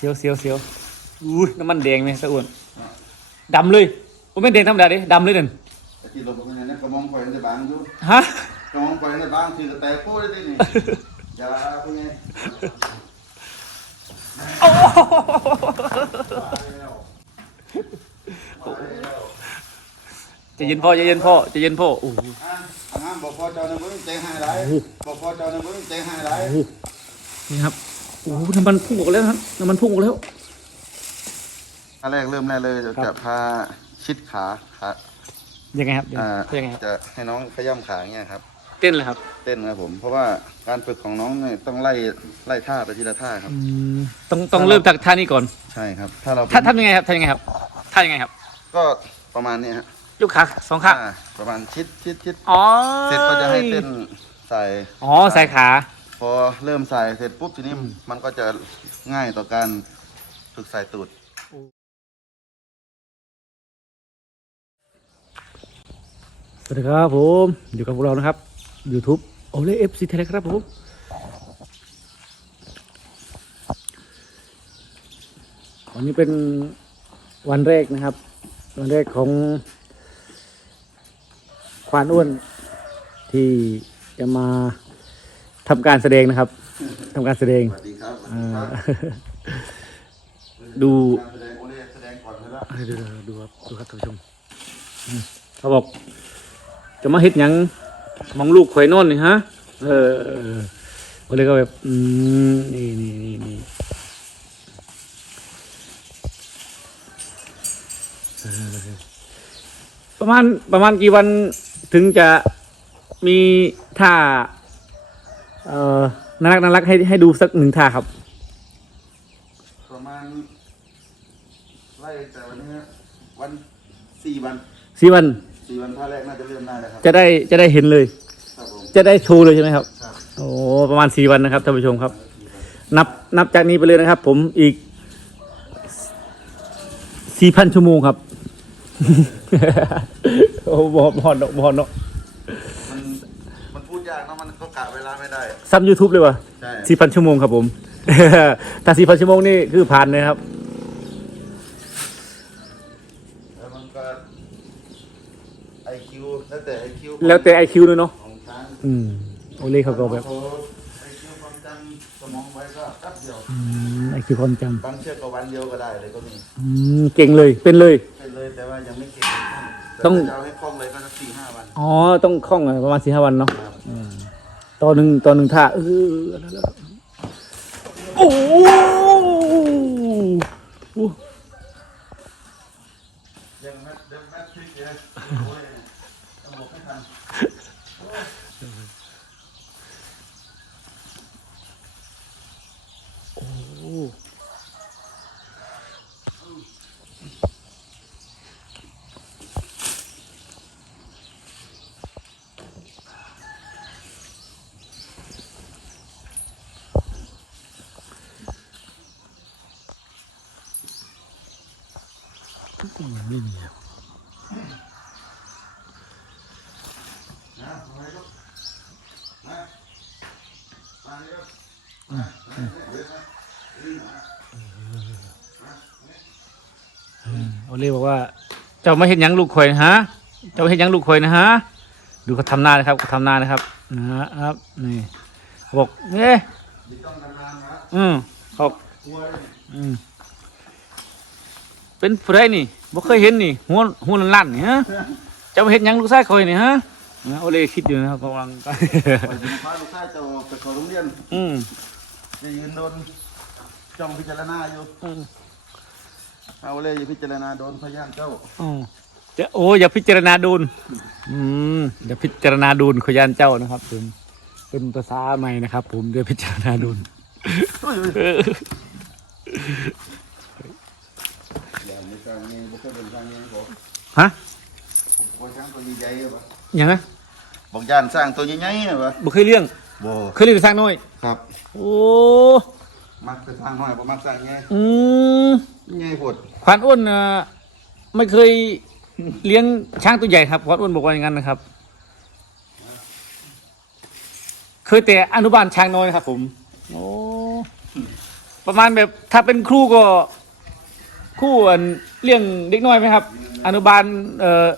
สียวเสียวเสียวอุ้ยน้ำมันแดงไหมตะอ้วนดำเลยโอ้ไม่แดงธรรมดาดิดำเลยนั่นแต่ที่เราบอกว่าเนี่ยกระมองไฟในบางอยู่ฮะกระมองไฟในบางคือกระแตโป้ได้ดินี่อย่าพวกนี้โอ้โหใจะเย็นพ่อใจะเย็นพ่อใจะเย็นพ่อโอ้โหอะอะบอกพ่อเจ้าในมือใจหายไรโอ้โหบอกพ่อเจ้าในมือใจหายไรโอ้โหนี่ครับ โอ้โหน้ำมันพุ่งออกแล้วครับน้ำมันพุ่งออกแล้ว ขั้นแรกเริ่มแรกเลยเดี๋ยวครัจะบ พาชิดขาขายังไงครับอ่ายังไงครับจะให้น้องขย้ำขาเงี้ยครับ เต้นเลยครับเต้นครับผม เพราะว่าการฝึกของน้องเนี่ยต้องไล่ไล่ท่าไปทีละท่าครับ อืมต้องต้องเริ่มจากท่านี้ก่อนใช่ครับ ถ้าเราท่าทำยังไงครับทำยังไงครับท่ายังไงครับก็ประมาณนี้ฮะยกขาสองข้างอ่าประมาณชิดชิดชิดอ๋อเสร็จก็จะให้เต้นใส่อ๋อใส่ขา พอเริ่มใส่เสร็จปุ๊บทีนี้มันก็จะง่ายต่อการฝึกใส่ตูดสวัสดีครับผมอยู่กับพวกเรานะครับ YouTube โอเล่เอฟซีไทยครับผมวันนี้เป็นวันแรกนะครับ วันแรกของควานอ้วนที่จะมา ทำการแสดงนะครับทำการแสดงสวัสดีครับสวัสอ่ดีครับาดูการแสดงโอเล่แสดงก่อนเลยละให้ดูดูดูครับดูครับท่านผู้ชมอืมเขาบอก จะมาเฮ็ดหยังมองลูกข่อยนอนนี่ฮะ เออเออก็เลยก็แบบอืมนี่นี่นี่นี่เออประมาณประมาณกี่วันถึงจะมีท่า เอ่อน่ารักน่ารักให้ให้ดูสักหนึ่งท่าครับ ประมาณไล่แต่วันนี้ฮะวันสี่วันสี่วันสี่วันท่าแรกน่าจะเริ่มได้แล้วครับจะได้จะได้เห็นเลย ครับผม จะได้โชว์เลยใช่ไหมครับ ครับ โอ้ประมาณสี่วันนะครับท่านผู้ชมครับ นับนับจากนี้ไปเลยนะครับ ผมอีกสี่พันชั่วโมงครับ โอ้บอบอเนาะบอเนาะ มันมันพูดยากเนอะมันก็กะเวลาไม่ได้ซับยูทูบเลยวะใช่สี่พันชั่วโมงครับผมถ้าสี่พันชั่วโมงนี่คือผ่านเลยครับ แล้วมันก็ไอคิวแล้วแต่ไอคิวแล้วแต่ไอคิวด้วยเนาะของช้างอืมโอเล่เขาก็แบบไอคิวความจำสมองไว้ก็แป๊บเดียวไอคิวความจบางเชือกก็วันเดียวก็ได้เลยก็มีำอืมเก่งเลยเป็นเลย เป็นเลยแต่ว่ายังไม่เก่งต้อง แต่ถ้าจะเอาให้คล่องเลยก็สักสี่ห้าวันอ๋อต้องคล่องอะประมาณสี่ห้าวันเนาะครับ ตอนหนึ่งตอนหนึ่งท่าเออโอ้ยังไม่ยังแมททริกเลยโอ้ยต้องบอกให้ทัน ไม่มีอะ นะเอาไว้ลูกมามานี่ลูกมามา เดี๋ยวนะโอเล่บอกว่า เจ้าไม่เห็นยังลูกคอยนะฮะ เจ้าไม่เห็นยังลูกคอยนะฮะ ดูเขาทำหน้านะครับเขาทำหน้านะครับนะครับ นี่เขาบอกเนี่ยอืมเขาบอกอืม เป็นผู้ใดนี่บ่เคยเห็นนี่หัวหัวลั่นๆนี่ฮะเจ้าไม่เห็นยังลูกชายคอยนี่ฮะนะโอเล่คิดอยู่นะครับกำลัง ไปถึงพาลูกชายเจะไปขอโรงเรียนอืมจะยืนโดนจ้องพิจารณาอยู่อืมเอาเลยอย่าพิจารณาโดนพยานเจ้าอ๋อจะโอ้อย่าพิจารณาดูนอืมอย่าพิจารณาดูนขยานเจ้านะครับผมเป็นภาษาใหม่นะครับ ผมอย่าพิจารณาดูนอย่างนี้การนี้บุคคลเป็นทางนี้บอก ฮะผมกลัวช้างตัวใหญ่ๆปะอย่างนะบอกย่านสร้างตัวใหญ่ๆปะบ่เคยเลี้ยงบ่เคยเลี้ยงแต่สร้างน้อย ครับ โอ้มักจะสร้างน้อยบ่มักสร้างใหญ่อืมใหญ่โพดขวานอ้วนน่ะไม่เคยเลี้ยงช้างตัวใหญ่ครับขวานอ้วนบอกว่าอย่างนั้นนะครับ เคยแต่อนุบาลช้างน้อยนะครับ ผม โอ้ประมาณแบบถ้าเป็นครูก็ ครูอันเลี้ยงเด็กน้อยไหมครับ อนุบาลเอ่อ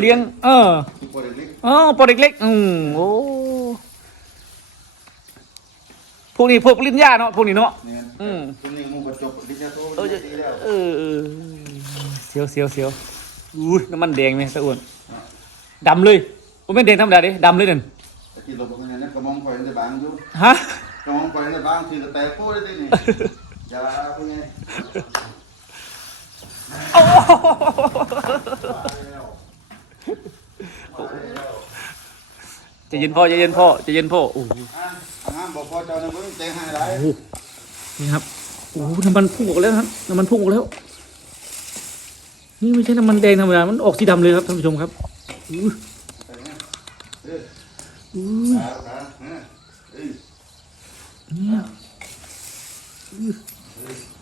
เลี้ยง เออทุกคนเล็กอ๋อปอเด็กเล็กอืมโอ้พวกนี้พวกปริญญาเนาะพวกนี้เนาะเนี่ยอืมตรงนี้มึงก็จบปริญญาโทเออปริญญาตรีแล้วเออเออเสียวเสียวเสียวอุ้ยน้ำมันแดงไหมตะอ้วนดำเลยโอ้ไม่นแดงธรรมดาดิดำเลยนั่นตะกี้เราบอกว่าเนี่ยกระมองคอยในบางอยู่ฮะกระมองคอยในบางคือกระแตโป้ได้ดินี่อย่าพวกนี้ โอ้ใจะเย็นพ่อใจะเย็นพ่อใจะเย็นพ่อโอ้โหอะอะบอกพอเจ้านะมึงเจ๊ให้ไรโอ้โหนี่ครับโอ้โหน้ำมันพุ่งออกแล้วครับน้ำมันพุ่งออกแล้ว นี่ไม่ใช่น้ำมันแดงธรรมดามันออกสีดำเลยครับท่านผู้ชมครับอู้ไปเนี่ยเอออู้ขาขาเนี่ยอู้อ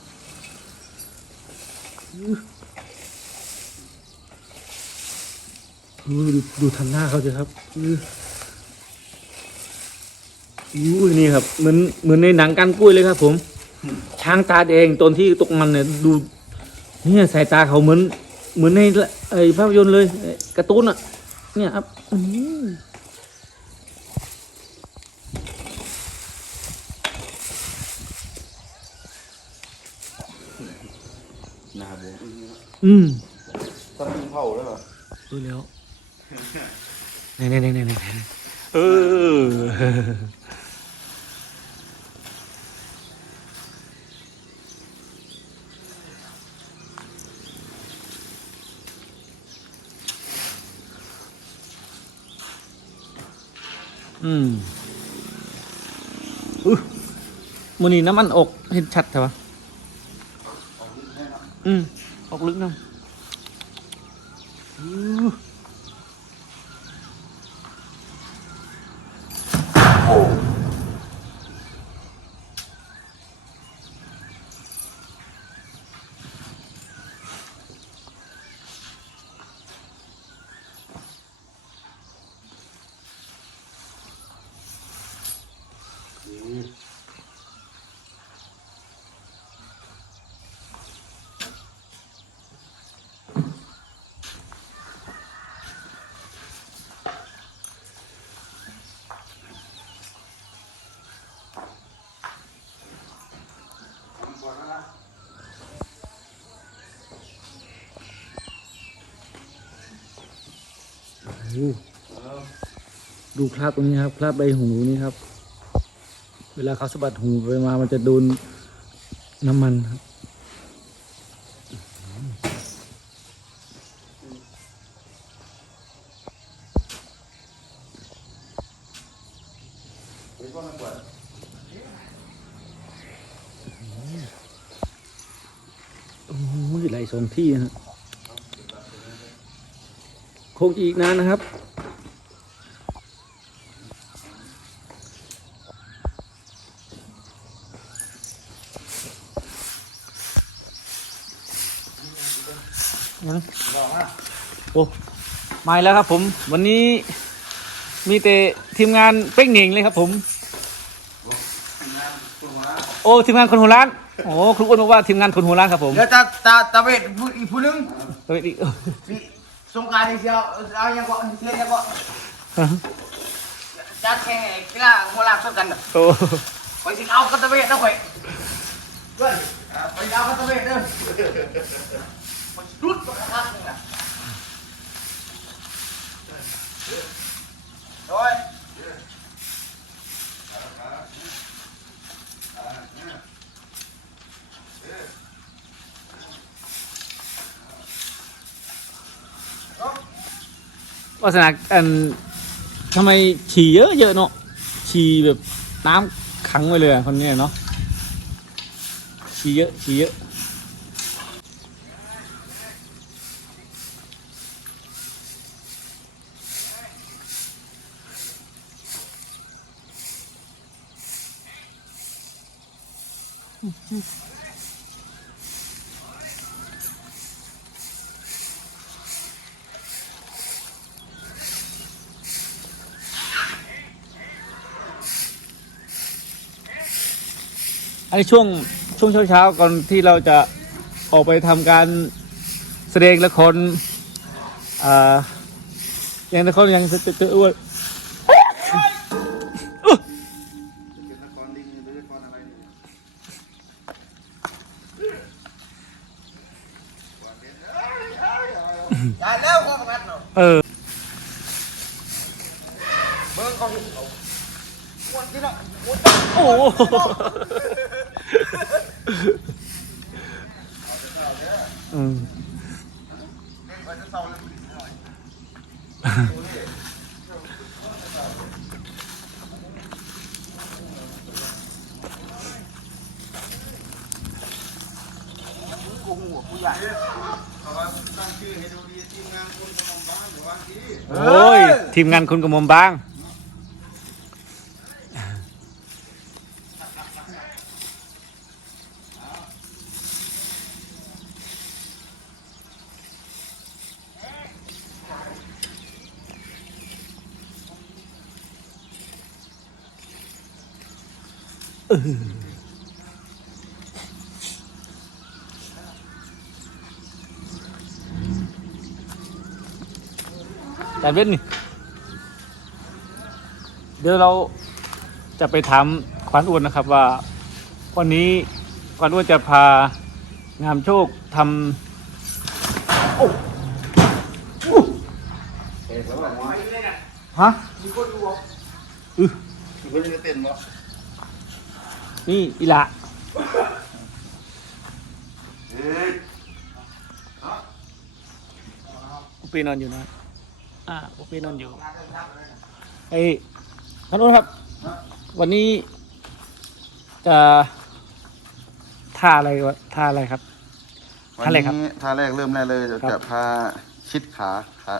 ดูดูทำหน้าเขาสิครับอู้นี่ครับ เหมือนเหมือนในหนังการกล้ยเลยครับ ผม ช้างตาแดงตอนที่ตกมันเนี่ย ดู เนี่ยสายตาเขาเหมือน เหมือนในไอ้ภาพยนตร์เลยการ์ตูนอะ เนี่ยครับอื้อหือ หน้าบวม อืมต้องมึงเผาแล้วเหรอรู้แล้วนี่นี่นี่นี่นี่เอออืมอุ้ยมันนี่น้ำมันอกเห็นชัดแต่ว่าออกฤทธิ์ให้เนาะอืม ออก ดูคราบตรงนี้ครับคราบใบหูนี่ครับ เวลาเขาสะบัดหูไปมามันจะโดนน้ำมันครับไปก่อะก่อนโอ้ยไหลสองที่นะฮะ คงอีกนานนะครับ โอ้มาอีกแล้วครับผม วันนี้มีแต่ทีมงานเป้งเหน่งเลยครับผมงานคุณหัวโอ้ทีมงานคนหัวร้าน โอ้ครูอ้วนบอกว่าทีมงานคนหัวร้านครับผมเดี๋ยวตาตาตาเวทผู้อีกผู้หนึงสวัสดีสิ สงกรารนี่สิเอาเอายังก็เทียนยังก็จัดแข่งไอ้กีฬาโมลากชนกันน่ะโอ้ไปสิเอากันตาเวทนะข่อยเพื่อนไปเอากันตาเวทเด้อไปรุดตัวข้างนึงน่ะโอ้ย ลักษณะอันทำไมฉี่เยอะเยอะๆเนาะฉี่แบบน้ำขังไว้เลยอะคนเนี้ยเนาะฉี่เยอะฉี่เยอะ อันนี้ช่วงช่วงช่วงเช้าๆก่อนที่เราจะออกไปทำการแสดงละครอ่ายังละครยังจะจะอ้วนเป็นนครลิงหรือนครอะไรเนี่ยก่อนเด่นเอ้ยเอ้ยเอ้ย อย่าแล้วพวกมันเนาะ เออ เบิ่งเขาเห็นเขาอ้วนที่เนาะอ้วน โอ้โหอืม ไปจะเศร้าเลยหน่อยกู หัวกูใหญ่เอาว่าตั้งชื่อให้ดูดีทีมงานคนกำลังบ้านหรือว่าที่โอ้ย ทีมงานคุณกระมมบาง แต่เว้นนี่เดี๋ยวเราจะไปถามขวัญอ้วนนะครับว่า วันนี้ขวัญอ้วนจะพางามโชคทเอ๊ะแล้วว่าำฮะมีคนดูบอกอือคุณก็จะเต้นบ่นี่อีหละเอ้ยอุปีนอนอยู่นะ อ่าอุปีนอนอยู่ไอ้ขวัญอ้วนครับ วันนี้จะท่าอะไรวะท่าอะไรครับ วันท่าอะไรครับ นี้ท่าแรกเริ่มแรกเลยจะครับจะพาชิดขาขา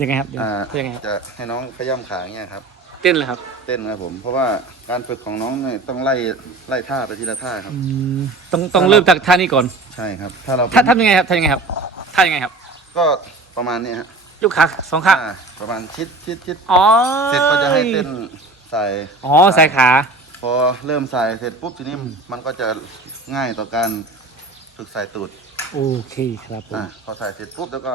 ยังไงครับยังไงอ่ายังไงครับจะให้น้องขย้ำขาอย่างเงี้ยครับ เต้นเลยครับเต้นครับผม เพราะว่าการฝึกของน้องเนี่ยต้องไล่ไล่ท่าไปทีละท่าครับ อืมต้องต้องเริ่มจากท่านี้ก่อนใช่ครับ ถ้าเราท่าทำยังไงครับทำยังไงครับท่ายังไงครับ ก็ประมาณนี้ฮะ ยกขาสองข้างอ่าประมาณชิดชิดชิดอ๋อเสร็จก็จะให้เต้นใส่อ๋อใส่ขา พอเริ่มใส่เสร็จปุ๊บทีนี้มันก็จะง่ายต่อการฝึกใส่ตูดโอเคครับผมอะพอใส่เสร็จปุ๊บแล้วก็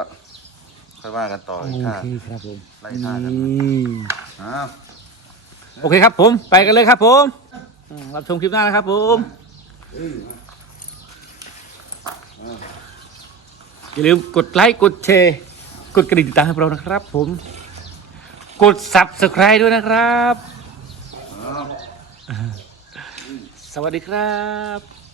ค่อยว่ากันต่อโออีกท่า เคครับผมไล่ท่ากัน นี่อ้าว โอเคครับผมไปกันเลยครับผมอืมรับชมคลิปหน้านะครับผมอย่าลืมกดไลค์กดแชร์ กดกระดิ่งติดตามให้เรานะครับ ผม กด subscribe ด้วยนะครับอ้าวสวัสดีครับ